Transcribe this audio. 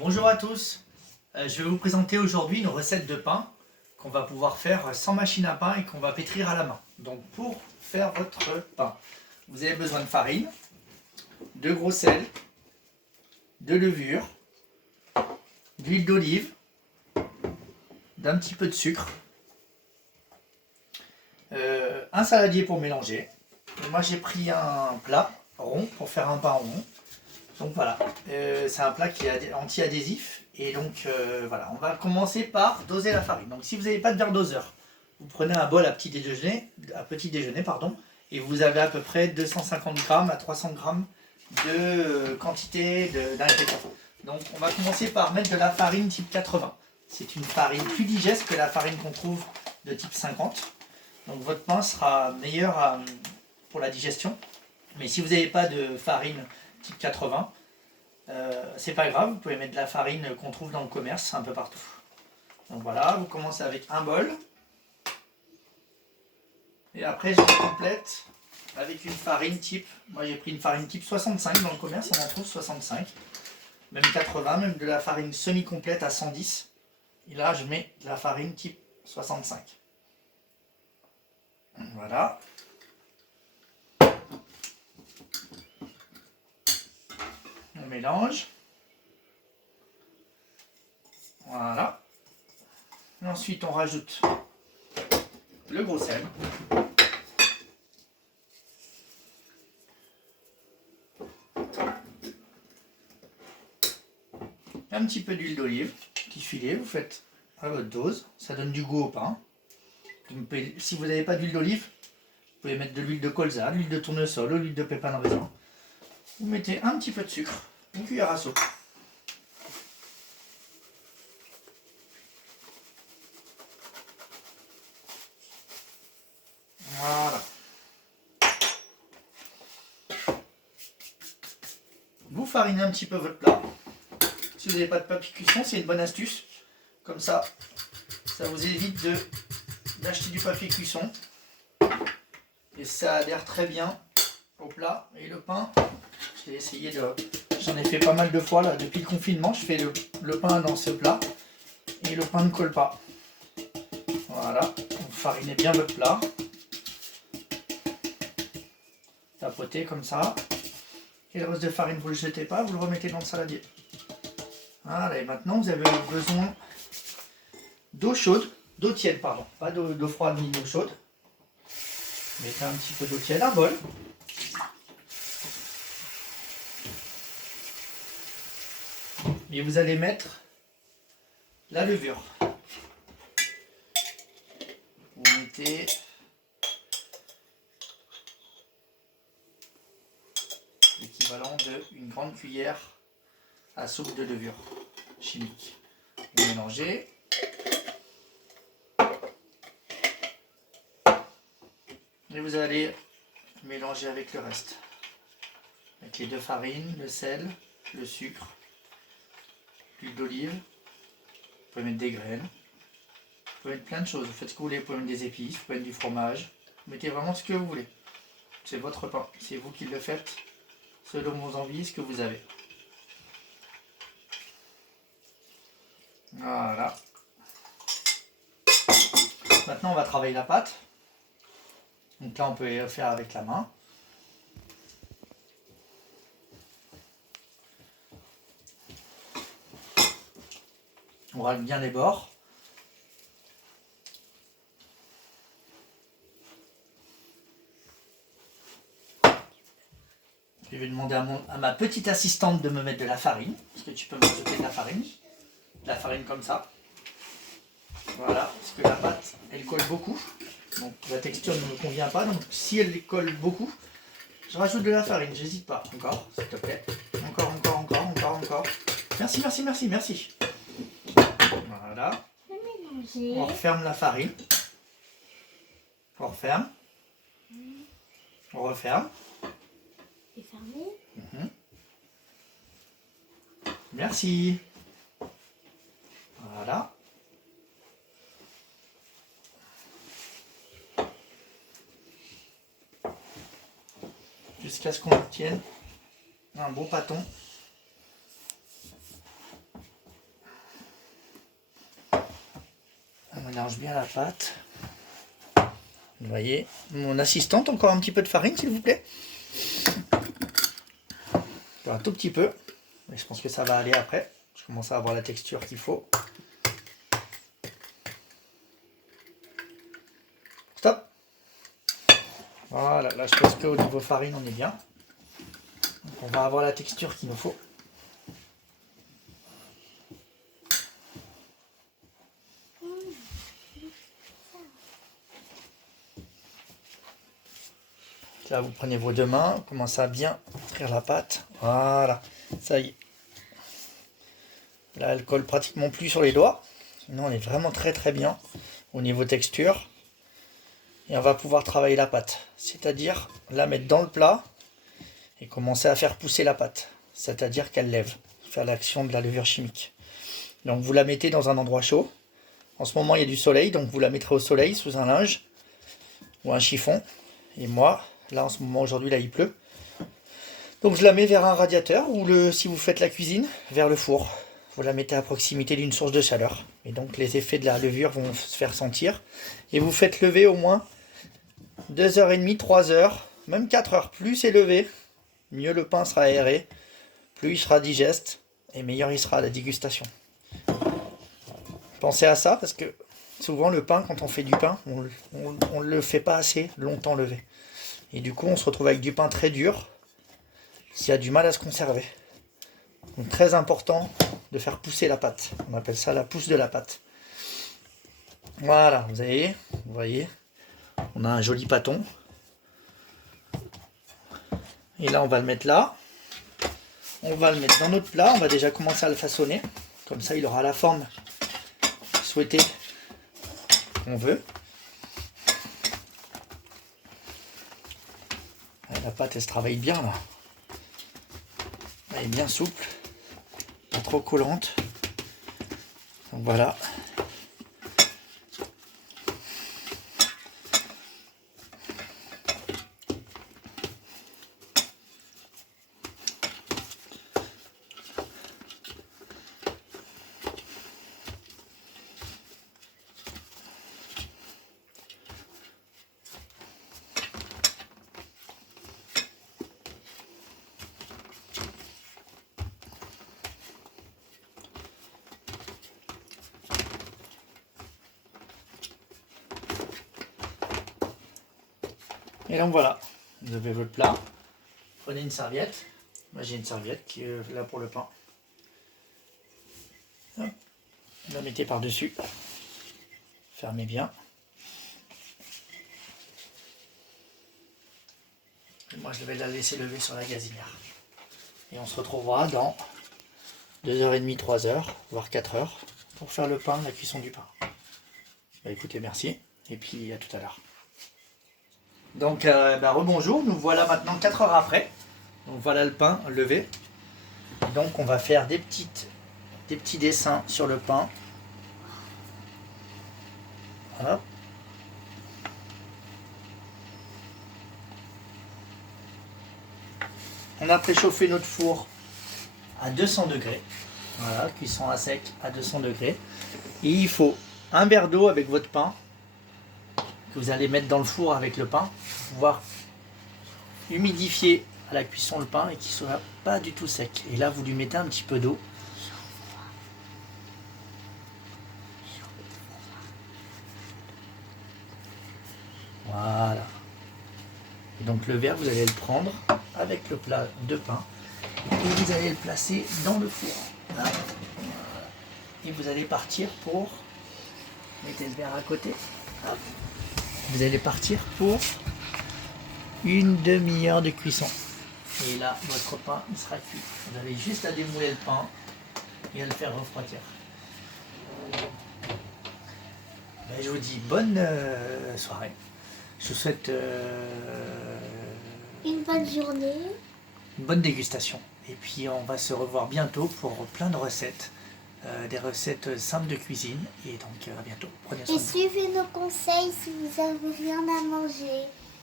Bonjour à tous, je vais vous présenter aujourd'hui une recette de pain qu'on va pouvoir faire sans machine à pain et qu'on va pétrir à la main. Donc pour faire votre pain, vous avez besoin de farine, de gros sel, de levure, d'huile d'olive, d'un petit peu de sucre, un saladier pour mélanger. Et moi j'ai pris un plat rond pour faire un pain rond. Donc voilà, c'est un plat qui est anti-adhésif. Et donc voilà, on va commencer par doser la farine. Donc si vous n'avez pas de verre doseur, vous prenez un bol à petit déjeuner, pardon, et vous avez à peu près 250 grammes à 300 grammes de quantité d'ingrédients. Donc on va commencer par mettre de la farine type 80. C'est une farine plus digeste que la farine qu'on trouve de type 50. Donc votre pain sera meilleur pour la digestion. Mais si vous n'avez pas de farine type 80, c'est pas grave, vous pouvez mettre de la farine qu'on trouve dans le commerce un peu partout. Donc voilà, vous commencez avec un bol. Et après je complète avec une farine type, moi j'ai pris une farine type 65 dans le commerce, on en trouve 65, même 80, même de la farine semi-complète à 110. Et là je mets de la farine type 65. Voilà. On mélange. Voilà. Et ensuite on rajoute le gros sel. Un petit peu d'huile d'olive, petit filet, vous faites à votre dose, ça donne du goût au pain. Si vous n'avez pas d'huile d'olive, vous pouvez mettre de l'huile de colza, de l'huile de tournesol, de l'huile de pépins de raisin. Vous mettez un petit peu de sucre, une cuillère à soupe. Voilà. Vous farinez un petit peu votre plat. Si vous n'avez pas de papier cuisson, c'est une bonne astuce. Comme ça vous évite d'acheter du papier cuisson. Et ça adhère très bien au plat. Et le pain, j'en ai fait pas mal de fois là. Depuis le confinement, je fais le pain dans ce plat. Et le pain ne colle pas. Voilà, vous farinez bien votre plat. Tapotez comme ça. Et le reste de farine, vous ne le jetez pas, vous le remettez dans le saladier. Voilà, et maintenant vous avez besoin d'eau chaude, d'eau tiède, pardon, pas d'eau froide ni d'eau chaude. Mettez un petit peu d'eau tiède, un bol. Et vous allez mettre la levure. Vous mettez l'équivalent d'une grande cuillère à soupe de levure chimique. Vous mélangez. Et vous allez mélanger avec le reste. Avec les deux farines, le sel, le sucre, l'huile d'olive. Vous pouvez mettre des graines. Vous pouvez mettre plein de choses. Vous faites ce que vous voulez. Vous pouvez mettre des épices, vous pouvez mettre du fromage. Vous mettez vraiment ce que vous voulez. C'est votre pain. C'est vous qui le faites selon vos envies, ce que vous avez. Voilà. Maintenant, on va travailler la pâte. Donc là, on peut le faire avec la main. On râle bien les bords. Je vais demander à ma petite assistante de me mettre de la farine. Parce que tu peux m'ajouter de la farine. De la farine comme ça. Voilà, parce que la pâte, elle colle beaucoup. Donc la texture ne me convient pas. Donc si elle colle beaucoup, je rajoute de la farine. J'hésite pas. Encore, s'il te plaît. Encore. Merci. Voilà. On referme la farine. On referme. On referme. Et fermé. Merci. Voilà. Jusqu'à ce qu'on obtienne un beau pâton. mélange bien la pâte. Vous voyez, mon assistante, encore un petit peu de farine s'il vous plaît. Un tout petit peu, mais je pense que ça va aller après. Je commence à avoir la texture qu'il faut. Stop. Voilà, là je pense qu'au niveau farine on est bien. Donc on va avoir la texture qu'il nous faut. Là vous prenez vos deux mains, vous commencez à bien frire la pâte. Voilà, ça y est. Là elle colle pratiquement plus sur les doigts. Sinon on est vraiment très bien au niveau texture. Et on va pouvoir travailler la pâte. C'est-à-dire la mettre dans le plat et commencer à faire pousser la pâte. C'est-à-dire qu'elle lève. Faire l'action de la levure chimique. Donc vous la mettez dans un endroit chaud. En ce moment il y a du soleil, donc vous la mettrez au soleil sous un linge ou un chiffon. Et moi, là en ce moment aujourd'hui là il pleut. Donc je la mets vers un radiateur ou si vous faites la cuisine, vers le four. Vous la mettez à proximité d'une source de chaleur. Et donc les effets de la levure vont se faire sentir. Et vous faites lever au moins 2h30, 3h, même 4h. Plus c'est levé, mieux le pain sera aéré, plus il sera digeste et meilleur il sera à la dégustation. Pensez à ça parce que souvent le pain, quand on fait du pain, on ne le fait pas assez longtemps levé. Et du coup on se retrouve avec du pain très dur qui a du mal à se conserver. Donc très important de faire pousser la pâte. On appelle ça la pousse de la pâte. Voilà, vous voyez, on a un joli pâton. Et là, on va le mettre là. On va le mettre dans notre plat. On va déjà commencer à le façonner. Comme ça, il aura la forme souhaitée qu'on veut. La pâte, elle se travaille bien là. Elle est bien souple. Pas trop collante. Donc voilà. Et donc voilà, vous avez votre plat. Prenez une serviette. Moi j'ai une serviette qui est là pour le pain. Hop. Vous la mettez par-dessus. Fermez bien. Et moi je vais la laisser lever sur la gazinière. Et on se retrouvera dans 2h30, 3h, voire 4h pour faire le pain, la cuisson du pain. Bah, écoutez, merci. Et puis à tout à l'heure. Donc rebonjour, nous voilà maintenant 4 heures après. Donc voilà le pain levé. Et donc on va faire des petits dessins sur le pain. Voilà. On a préchauffé notre four à 200 degrés. Voilà, cuisson à sec à 200 degrés. Et il faut un verre d'eau avec votre pain que vous allez mettre dans le four avec le pain pour pouvoir humidifier à la cuisson le pain et qu'il ne soit pas du tout sec. Et là, vous lui mettez un petit peu d'eau. Voilà. Et donc le verre, vous allez le prendre avec le plat de pain et vous allez le placer dans le four. Voilà. Et vous allez partir pour... Mettez le verre à côté. Hop. Vous allez partir pour une demi-heure de cuisson. Et là, votre pain il sera cuit. Vous avez juste à démouler le pain et à le faire refroidir. Ben, je vous dis bonne soirée. Je vous souhaite Une bonne journée. une bonne dégustation. Et puis on va se revoir bientôt pour plein de recettes. Des recettes simples de cuisine. Et donc à bientôt. Prenez soin Et de vous. suivez nos conseils si vous avez rien à manger.